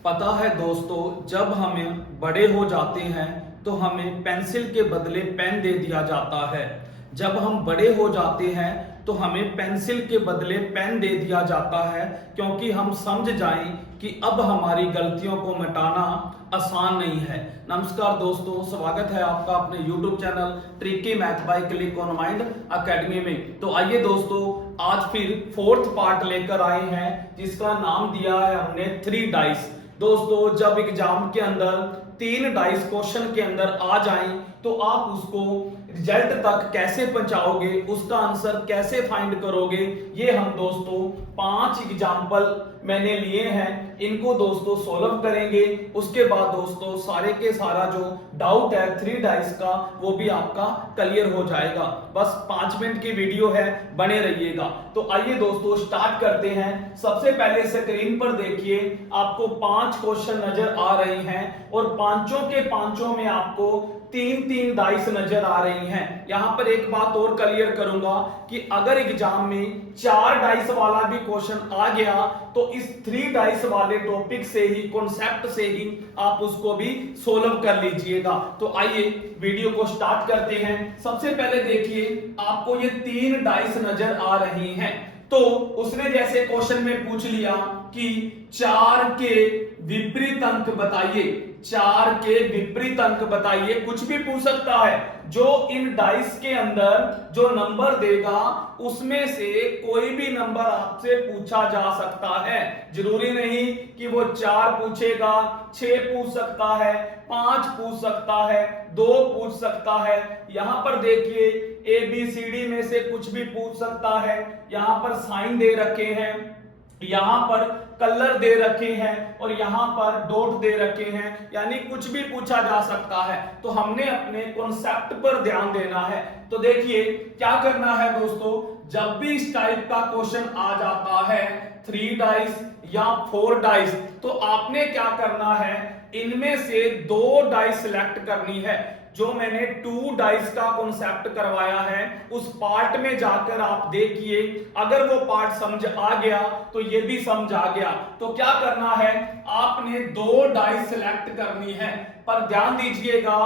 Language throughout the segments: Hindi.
पता है दोस्तों, जब हमें बड़े हो जाते हैं तो हमें पेंसिल के बदले पेन दे दिया जाता है। जब हम बड़े हो जाते हैं तो हमें पेंसिल के बदले पेन दे दिया जाता है, क्योंकि हम समझ जाएं कि अब हमारी गलतियों को मिटाना आसान नहीं है। नमस्कार दोस्तों, स्वागत है आपका अपने YouTube channel tricky math bye click on mind academy में। तो आइए दोस्तों, आज फिर फोर्थ पार्ट लेकर आए हैं जिसका नाम दिया है हमने 3 डाइस। दोस्तों, जब एग्जाम के अंदर 3 डाइस क्वेश्चन के अंदर आ जाएं तो आप उसको रिजल्ट तक कैसे पहुंचाओगे, उसका आंसर कैसे फाइंड करोगे, ये हम दोस्तों 5 एग्जाम्पल मैंने लिए हैं, इनको दोस्तों सोल्व करेंगे। उसके बाद दोस्तों सारे के सारा जो डाउट है 3 डाइस का वो भी आपका क्लियर हो जाएगा। बस 5 मिनट की वीडियो है, बने रहिएगा। तो आइए दोस्तों स्टार्ट करते हैं। सबसे पहले स्क्रीन पर देखिए, आपको 5 क्वेश्चन नजर आ रहे हैं और पांचों के पांचों में आपको 3-3 डाइस नजर आ रही हैं। यहां पर एक बात और क्लियर करूंगा कि अगर एग्जाम में 4 डाइस वाला भी क्वेश्चन आ गया तो इस 3 डाइस वाले टॉपिक से ही, कॉन्सेप्ट से ही आप उसको भी सोल्व कर लीजिएगा। तो आइए वीडियो को स्टार्ट करते हैं। सबसे पहले देखिए, आपको ये 3 डाइस नजर आ रही हैं। तो उसने जैसे क्वेश्चन में पूछ लिया कि 4 के विपरीत अंक बताइए, 4 के विपरीत अंक बताइए, कुछ भी पूछ सकता है। जो इन डाइस के अंदर जो नंबर देगा उसमें से कोई भी नंबर आपसे पूछा जा सकता है। जरूरी नहीं कि वो 4 पूछेगा, 6 पूछ सकता है, 5 पूछ सकता है, 2 पूछ सकता है। यहां पर देखिए ABCD में से कुछ भी पूछ सकता है। यहां पर साइन दे रखे हैं, यहां पर कलर दे रखे हैं और यहां पर डॉट दे रखे हैं, यानी कुछ भी पूछा जा सकता है। तो हमने अपने कॉन्सेप्ट पर ध्यान देना है। तो देखिए क्या करना है दोस्तों, जब भी इस टाइप का क्वेश्चन आ जाता है 3 डाइस या 4 डाइस, तो आपने क्या करना है, इनमें से 2 डाइस सिलेक्ट करनी है। जो मैंने 2 डाइस का कॉन्सेप्ट करवाया है उस पार्ट में जाकर आप देखिए, अगर वो पार्ट समझ आ गया तो ये भी समझ आ गया। तो क्या करना है, आपने 2 डाइस सिलेक्ट करनी है। पर ध्यान दीजिएगा,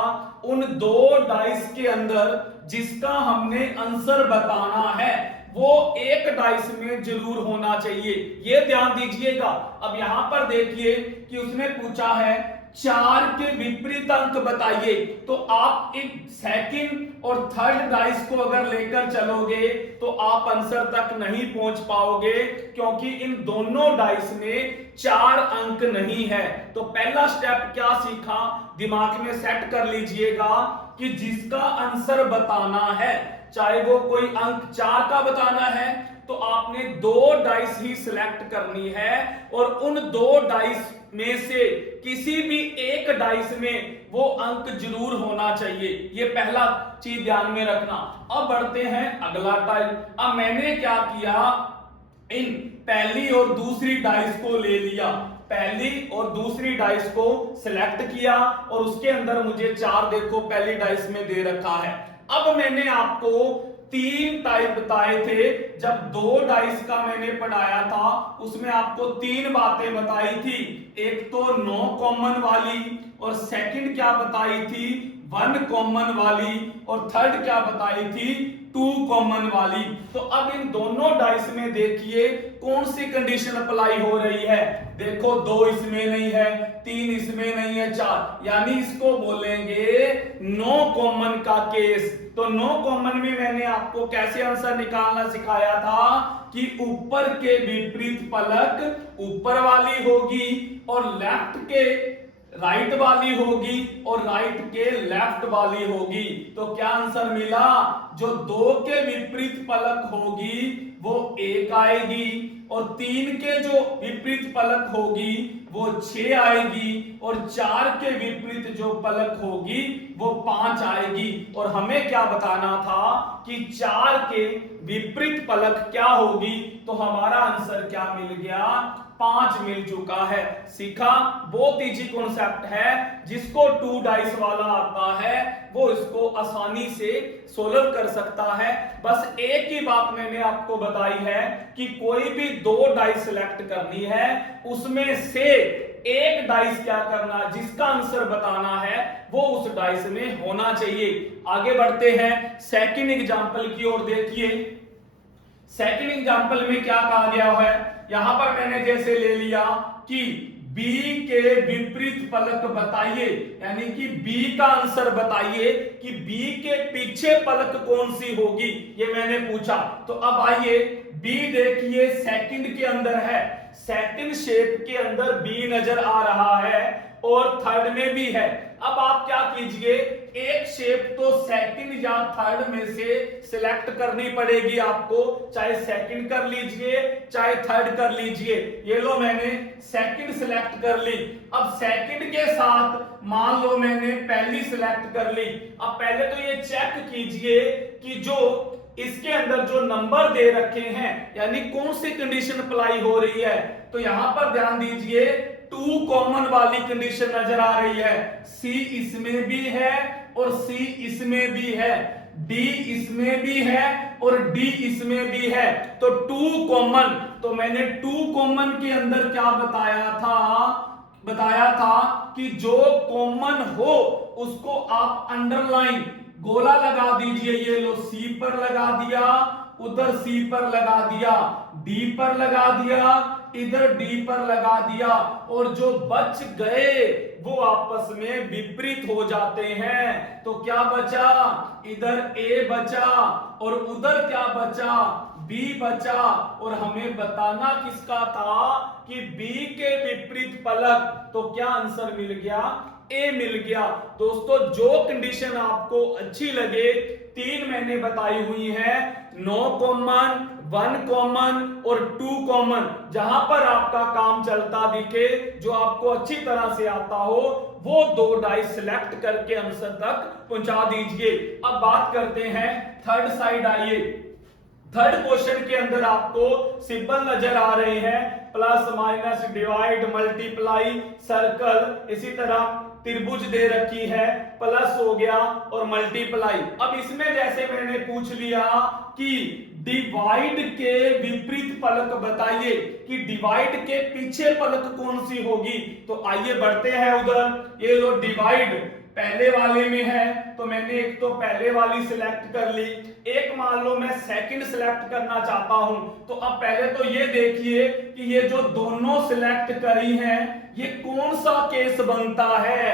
उन 2 डाइस के अंदर जिसका हमने आंसर बताना है वो एक डाइस में जरूर होना चाहिए, ये ध्यान दीजिएगा। अब यहां पर देखिए कि उसने पूछा है 4 के विपरीत अंक बताइए, तो आप एक सेकंड और थर्ड डाइस को अगर लेकर चलोगे तो आप आंसर तक नहीं पहुंच पाओगे, क्योंकि इन दोनों डाइस में 4 अंक नहीं है। तो पहला स्टेप क्या सीखा, दिमाग में सेट कर लीजिएगा कि जिसका आंसर बताना है, चाहे वो कोई अंक 4 का बताना है, तो आपने 2 डाइस ही सिलेक्ट करनी है और उन 2 डाइस में से किसी भी एक डाइस में वो अंक जरूर होना चाहिए। ये पहला चीज ध्यान में रखना। अब बढ़ते हैं अगला टाइप। अब मैंने क्या किया, इन पहली और दूसरी डाइस को ले लिया, पहली और दूसरी डाइस को सिलेक्ट किया और उसके अंदर मुझे 4 देखो पहली डाइस में दे रखा है। अब मैंने आपको 3 टाइप बताए थे। जब 2 डाइस का मैंने पढ़ाया था उसमें आपको 3 बातें बताई थी। एक तो नो कॉमन वाली, और सेकंड क्या बताई थी, 1 कॉमन वाली, और थर्ड क्या बताई थी, 2 कॉमन वाली। तो अब इन दोनों डाइस में देखिए कौन सी कंडीशन अप्लाई हो रही है। देखो 2 इसमें नहीं है, 3 इसमें नहीं है, 4, यानी इसको बोलेंगे नो कॉमन का केस। तो नो कॉमन में मैंने आपको कैसे आंसर निकालना सिखाया था कि ऊपर के विपरीत पलक ऊपर वाली होगी और लेफ्ट के राइट वाली होगी और राइट के लेफ्ट वाली होगी। तो क्या आंसर मिला, जो 2 के विपरीत पलक होगी वो 1 आएगी, और 3 के जो विपरीत पलक होगी वो 6 आएगी, और 4 के विपरीत जो पलक होगी वो 5 आएगी। और हमें क्या बताना था कि 4 के विपरीत पलक क्या होगी, तो हमारा आंसर क्या मिल गया, 5 मिल चुका है। सीखा, बहुत इजी कॉन्सेप्ट है। जिसको 2 डाइस वाला आता है वो इसको आसानी से सोल्व कर सकता है। बस एक ही बात मैंने आपको बताई है कि कोई भी 2 डाइस सिलेक्ट करनी है, उसमें से एक डाइस क्या करना, जिसका आंसर बताना है वो उस डाइस में होना चाहिए। आगे बढ़ते हैं सेकंड एग्जांपल की ओर। देखिए सेकंड एग्जांपल में क्या कहा गया है, यहां पर मैंने जैसे ले लिया कि B के विपरीत पलक बताइए, यानी कि B का आंसर बताइए कि B के पीछे पलक कौन सी होगी, ये मैंने पूछा। तो अब आइए B देखिए सेकंड के अंदर है, सेकंड शेप के अंदर B नजर आ रहा है और थर्ड में भी है। अब आप क्या कीजिए, एक शेप तो सेकंड या थर्ड में से सिलेक्ट करनी पड़ेगी आपको, चाहे सेकंड कर लीजिए चाहे थर्ड कर लीजिए। ये लो मैंने सेकंड सिलेक्ट कर ली। अब सेकंड के साथ मान लो मैंने पहली सिलेक्ट कर ली। अब पहले तो ये चेक कीजिए कि जो इसके अंदर जो नंबर दे रखे हैं, यानी कौन सी कंडीशन अप्लाई हो रही है। तो यहां पर ध्यान दीजिए 2 कॉमन वाली कंडीशन नजर आ रही है। C इसमें भी है और C इसमें भी है, D इसमें भी है और D इसमें भी है। तो 2 कॉमन, तो मैंने 2 कॉमन के अंदर क्या बताया था कि जो कॉमन हो उसको आप अंडरलाइन गोला लगा दीजिए। ये लो C पर लगा दिया, उधर C पर लगा दिया, D पर लगा दिया, इधर D पर लगा दिया, और जो बच गए वो आपस में विपरीत हो जाते हैं। तो क्या बचा, इधर A बचा और उधर क्या बचा, B बचा। और हमें बताना किसका था कि B के विपरीत पलक। तो क्या आंसर मिल गया, ए मिल गया। दोस्तों जो कंडीशन आपको अच्छी लगे, 3 मैंने बताई हुई है, 9 कॉमन, 1 कॉमन और 2 कॉमन। जहां पर आपका काम चलता दिखे, जो आपको अच्छी तरह से आता हो, वो 2 डाइस सिलेक्ट करके आंसर तक पहुंचा दीजिए। अब बात करते हैं थर्ड साइड। आइए थर्ड क्वेश्चन के अंदर आपको सिंबल नजर आ रहे हैं, plus minus divide multiply circle, इसी तरह त्रिभुज दे रखी है, प्लस हो गया और मल्टीप्लाई। अब इसमें जैसे मैंने पूछ लिया कि डिवाइड के विपरीत पलक बताइए कि डिवाइड के पीछे पलक कौन सी होगी। तो आइए बढ़ते हैं उधर। ये लो डिवाइड पहले वाले में है, तो मैंने एक तो पहले वाली सिलेक्ट कर ली, एक मान लो मैं सेकंड सिलेक्ट करना चाहता हूं। तो अब पहले तो ये देखिए कि ये जो दोनों सिलेक्ट करी हैं, ये कौन सा केस बनता है।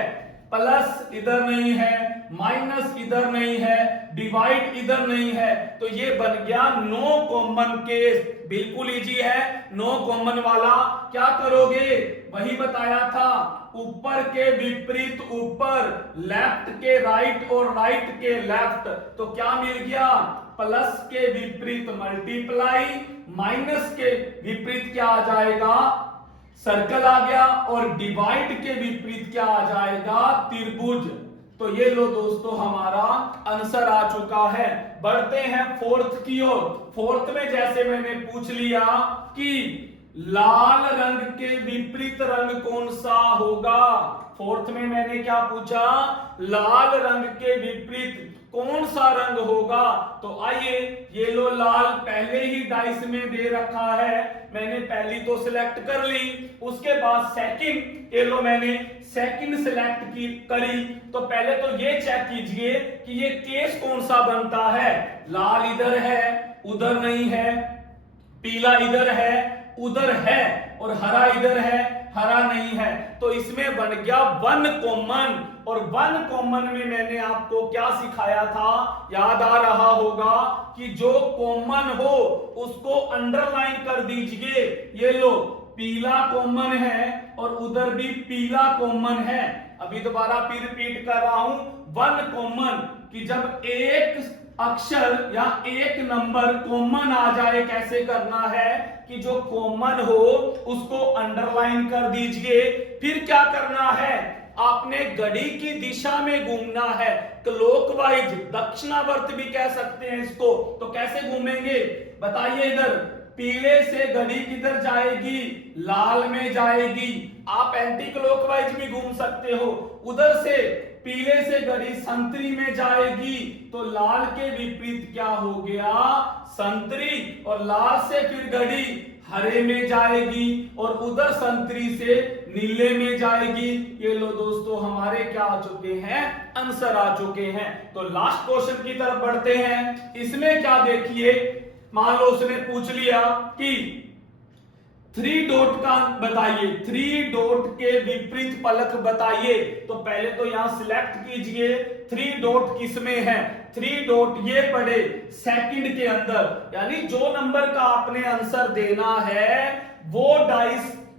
प्लस इधर नहीं है, माइनस इधर नहीं है, डिवाइड इधर नहीं है, तो ये बन गया नो कॉमन केस। बिल्कुल इजी है, नो कॉमन वाला। क्या करोगे, वही बताया था, ऊपर के विपरीत ऊपर, लेफ्ट के राइट और राइट के लेफ्ट। तो क्या मिल गया, प्लस के विपरीत मल्टीप्लाई, माइनस के विपरीत क्या आ जाएगा, सर्कल आ गया, और डिवाइड के विपरीत क्या आ जाएगा, त्रिभुज। तो ये लो दोस्तों हमारा आंसर आ चुका है। बढ़ते हैं फोर्थ की ओर। फोर्थ में जैसे मैंने पूछ लिया कि लाल रंग के विपरीत रंग कौन सा होगा। फोर्थ में मैंने क्या पूछा, लाल रंग के विपरीत कौन सा रंग होगा। तो आइए ये लो लाल पहले ही डाइस में दे रखा है, मैंने पहली तो सिलेक्ट कर ली, उसके बाद सेकंड, ये लो मैंने सेकंड सिलेक्ट करी। तो पहले तो ये चेक कीजिए कि ये केस कौन सा बनता है। लाल इधर है, उधर नहीं है, पीला इधर है, उधर है, और हरा इधर है, हरा नहीं है। तो इसमें बन गया 1 कॉमन। और 1 कॉमन में मैंने आपको क्या सिखाया था, याद आ रहा होगा कि जो कॉमन हो उसको अंडरलाइन कर दीजिए। ये लो पीला कॉमन है और उधर भी पीला कॉमन है। अभी दोबारा फिर रिपीट कर रहा हूं, 1 कॉमन, कि जब एक अक्षर या एक नंबर कॉमन आ जाए, कैसे करना है कि जो कॉमन हो उसको अंडरलाइन कर दीजिए। फिर क्या करना है, आपने घड़ी की दिशा में घूमना है, क्लॉकवाइज, दक्षिणावर्त भी कह सकते हैं इसको। तो कैसे घूमेंगे बताइए, इधर पीले से घड़ी किधर जाएगी, लाल में जाएगी। आप एंटी क्लॉकवाइज भी घूम सकते हो, उधर से पीले से घड़ी संतरी में जाएगी, तो लाल के विपरीत क्या हो गया, संतरी, और लाल से फिर घड़ी हरे में जाएगी और उधर संतरी से नीले में जाएगी। ये लो दोस्तों हमारे क्या आ चुके हैं, आंसर आ चुके हैं। तो लास्ट क्वेश्चन की तरफ बढ़ते हैं। इसमें क्या देखिए, मान लो उसने पूछ लिया कि 3 डॉट का बताइए, 3 डॉट के विपरीत फलक बताइए। तो पहले तो यहां सिलेक्ट कीजिए 3 डॉट किसमें है। 3 डॉट ये पड़े सेकंड के अंदर, यानी जो नंबर का आपने आंसर देना है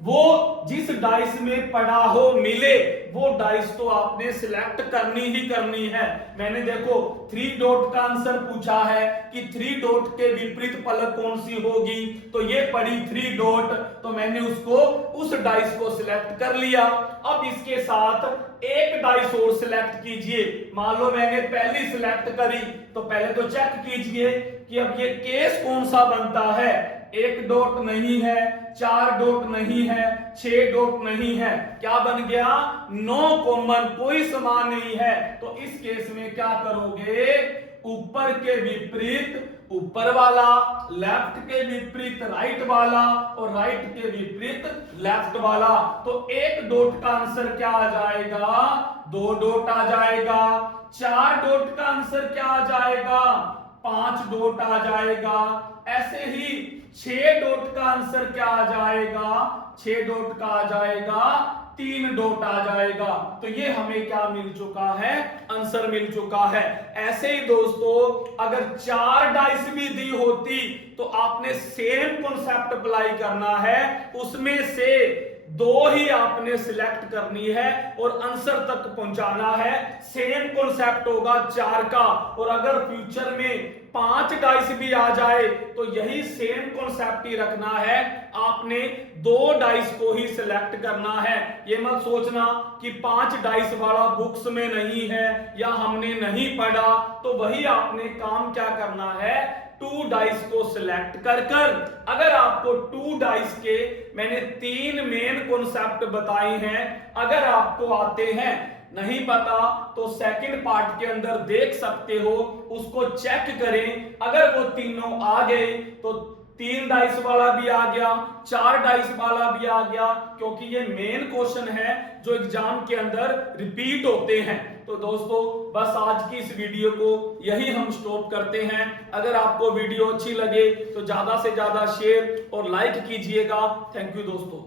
वो जिस डाइस में पड़ा हो मिले, वो डाइस तो आपने सिलेक्ट करनी ही करनी है। मैंने देखो 3 डॉट का आंसर पूछा है कि 3 डॉट के विपरीत फलक कौन सी होगी, तो ये पड़ी 3 डॉट, तो मैंने उसको उस डाइस को सिलेक्ट कर लिया। अब इसके साथ एक डाइस और सिलेक्ट कीजिए। मान लो मैंने पहली सिलेक्ट करी, तो पहले तो चेक कीजिए कि अब ये केस कौन सा बनता है। 1 डॉट नहीं है, 4 डॉट नहीं है, 6 डॉट नहीं है, क्या बन गया, नो कॉमन, कोई समान नहीं है। तो इस केस में क्या करोगे, ऊपर के विपरीत ऊपर वाला, लेफ्ट के विपरीत राइट वाला और राइट के विपरीत लेफ्ट वाला। तो 1 डॉट का आंसर क्या आ जाएगा, 2 डॉट आ जाएगा। 4 डॉट का आंसर क्या आ जाएगा, 5 डॉट आ जाएगा। ऐसे ही 6 डॉट का आंसर क्या आ जाएगा, 6 डॉट का आ जाएगा, 3 डॉट आ जाएगा। तो ये हमें क्या मिल चुका है, आंसर मिल चुका है। ऐसे ही दोस्तों अगर 4 डाइस भी दी होती तो आपने सेम कॉन्सेप्ट अप्लाई करना है, उसमें से 2 ही आपने सिलेक्ट करनी है और आंसर तक पहुंचाना है। सेम कॉन्सेप्ट होगा 4 का, और अगर फ्यूचर में 5 डाइस भी आ जाए तो यही सेम कॉन्सेप्ट ही रखना है, आपने 2 डाइस को ही सिलेक्ट करना है। ये मत सोचना कि 5 डाइस वाला बुक्स में नहीं है या हमने नहीं पढ़ा, तो वही आपने काम क्या करना है, 2 डाइस को सिलेक्ट कर अगर आपको 2 डाइस के मैंने 3 मेन कॉन्सेप्ट बताए हैं, अगर आपको आते हैं, नहीं पता तो सेकंड पार्ट के अंदर देख सकते हो, उसको चेक करें। अगर वो तीनों आ गए तो 3 डाइस वाला भी आ गया, 4 डाइस वाला भी आ गया, क्योंकि ये मेन क्वेश्चन है जो एग्जाम के अंदर रिपीट होते हैं। तो दोस्तों बस आज की इस वीडियो को यही हम स्टॉप करते हैं। अगर आपको वीडियो अच्छी लगे तो ज्यादा से ज्यादा शेयर और लाइक कीजिएगा। थैंक यू दोस्तों।